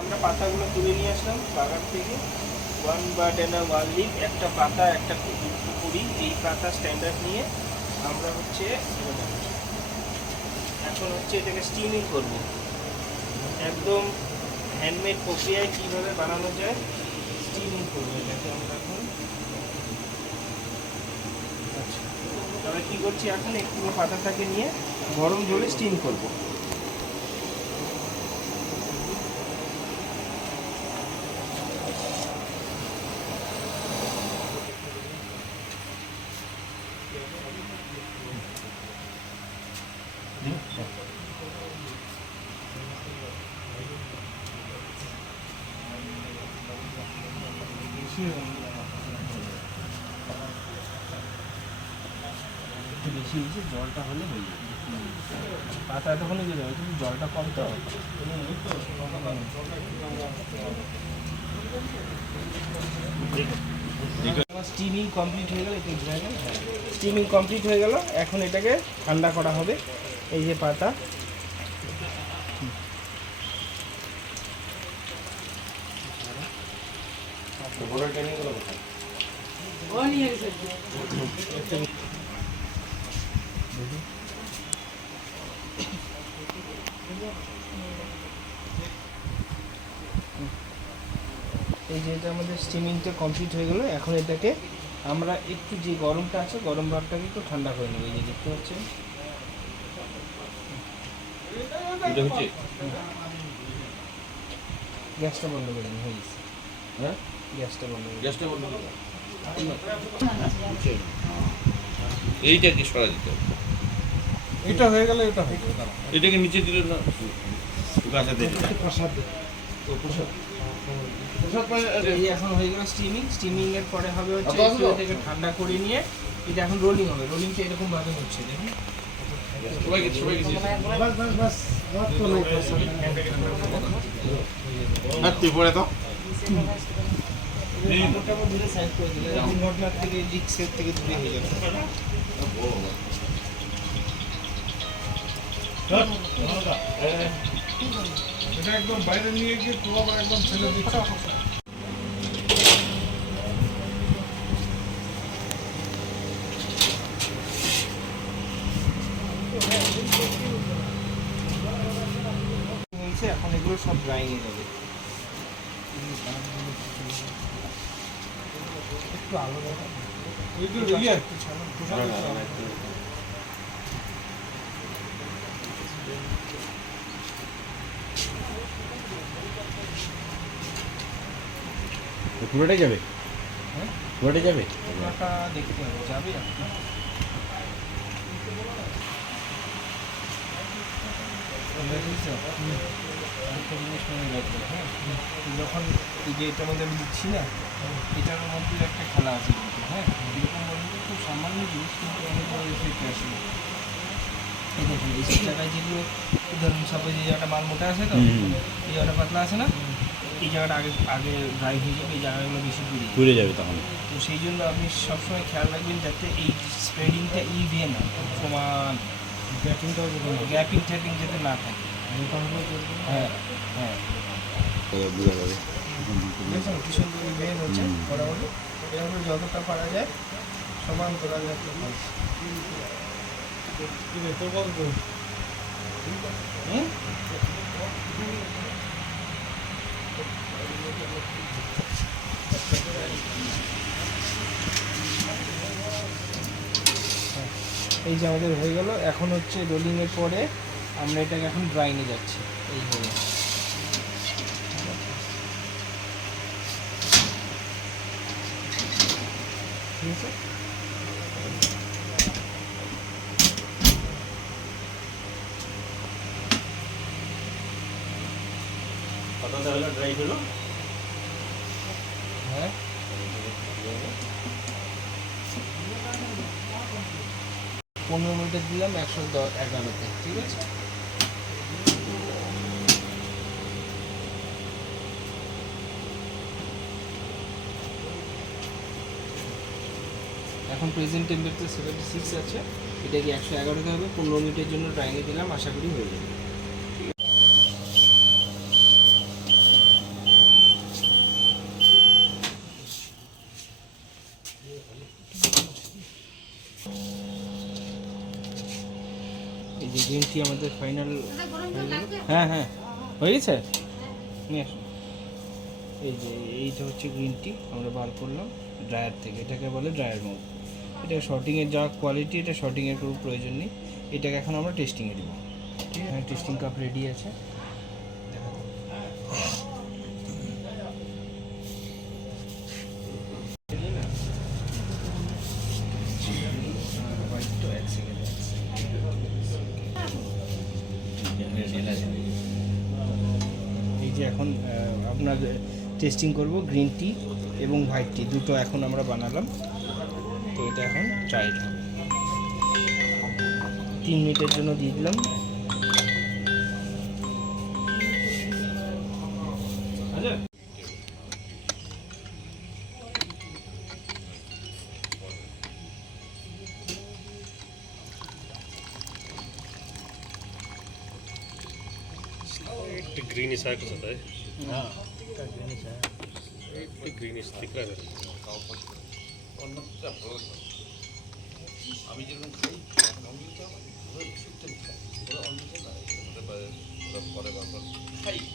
আমরা পাতাগুলো তুলে নিয়ে আসলাম বাগান থেকে। 1 বাটন 1 লিফ, একটা পাতা, একটা কুড়ি, এই পাতা স্ট্যান্ডার্ড নিয়ে আমরা হচ্ছে এখন হচ্ছে এটাকে স্টিমিং করব। একদম হ্যান্ডমেড প্রক্রিয়ায় কীভাবে বানানো যায় স্টিমিং করবো এটাকে আমরা এখন। আচ্ছা, তবে কী করছি এখন একটু পাতাটাকে নিয়ে গরম জলে স্টিম করব। একটু বেশি বেশি জলটা হলে হয়ে যাবে, পাতা এতক্ষণে দিয়ে দেবে, কিন্তু জলটা কম তো। স্টিমিং কমপ্লিট হয়ে গেল, একটু স্টিমিং কমপ্লিট হয়ে গেল। এখন এটাকে ঠান্ডা করা হবে। এই যে পাতা, এই যে এটা আমাদের স্টিমিংটা কমপ্লিট হয়ে গেল। এখন এটাকে আমরা একটু যে গরমটা আছে গরম ভাবটাকে একটু ঠান্ডা করে নেব। এই যে দেখতে পাচ্ছেন গ্যাসটা বন্ধ করে দিন, হয়ে গেছে। হ্যাঁ, গ্যাসটা বন্ধ করে, গ্যাসটা বন্ধ করে। এইটা কি সরা দিতে হবে? এটা হয়ে গেল, এটা হয়ে গেল। এটাকে নিচে দিলে না গাছাতে এই এখন হয়ে গেল স্টিমিং। স্টিমিং এর পরে হবে হচ্ছে একটু এটাকে ঠান্ডা করে নিয়ে এটা এখন রোলিং হবে। রোলিংটা এরকম ভাবে হচ্ছে, দেখুন। সবাই কিছু পড়ে তো মোটামুটি দূরে সাইড করে দিলে এখন ঘটনার থেকে রিক্সের থেকে দূরে হয়ে যাবে। এটা একদম বাইরে নিয়ে গিয়ে তোলা একদম ছেলে দিচ্ছে। এখন এগুলো সব ড্রাইং এ যাবে। একটু আলো দেখা, একটু ছাড়ো। পুরোটাই যাবে? হ্যাঁ, পুরোটাই যাবে? পুরোটা দেখতে হবে, যাবে আপনি। যখন এই যে এটার মধ্যে আমি দিচ্ছি না, এটার মধ্যে একটা খেলা আছে কিন্তু। হ্যাঁ, এরকম বলতে খুব সামান্য জিনিস, কিন্তু অনেক বড় এফেক্ট আসে। এই দেখুন এই সব জায়গায় যেগুলো, ধরুন সাপোজ এই জায়গাটা মাল মোটা আছে তো, এই জায়গাটা পাতলা আছে না, এই জায়গাটা আগে আগে ড্রাই হয়ে যাবে, এই জায়গাগুলো বেশি পুড়ে যাবে তখন। তো সেই জন্য আপনি সবসময় খেয়াল রাখবেন যাতে এই স্প্রেডিংটা ইভেন সমান, গ্যাপিং ট্যাপিং যাতে না থাকে। হ্যাঁ হ্যাঁ, বোঝা যাবে। দেখুন কি সুন্দর ইভেন হচ্ছে মোটামুটি। এরকম যতটা পারা যায় সমান করা যায়। এই যে আমাদের হয়ে গেল। এখন হচ্ছে রোলিংয়ের পরে আমরা এটাকে এখন ড্রাইংয়ে যাচ্ছি। এই হয়ে ঠিক আছে। ড্রাই হলো। হ্যাঁ, 15 মিনিটে দিলাম 111তে, ঠিক আছে। এখন প্রেজেন্ট টেম্পারেচার 76 আছে, এটাকে 111তে হবে। 15 মিনিটের জন্য ড্রাইংয়ে দিলাম, আশা করি হয়ে যাবে। গ্রিন টি আমাদের ফাইনাল। হ্যাঁ হ্যাঁ হয়ে গেছে, নিয়ে আসো। এই যে এইটা হচ্ছে গ্রিন টি, আমরা বার করলাম ড্রায়ার থেকে, এটাকে বলে ড্রায়ার মোড। এটা শর্টিংয়ের যা কোয়ালিটি, এটা শর্টিংয়ের কোনো প্রয়োজন নেই। এটাকে এখন আমরা টেস্টিংয়ে দেবো। ঠিক আছে, টেস্টিং কাপ রেডি আছে। এই যে এখন আপনার টেস্টিং করব গ্রিন টি এবং হোয়াইট টি, দুটো এখন আমরা বানালাম। তো এটা এখন ট্রাইড হবে। 3 মিনিটের জন্য দিয়ে দিলাম। ग्रीनिश है कुछ होता है हाँ ग्रीनिश दिख रहा है আমি যেরকম খাই অমৃত পরে বারবার খাই।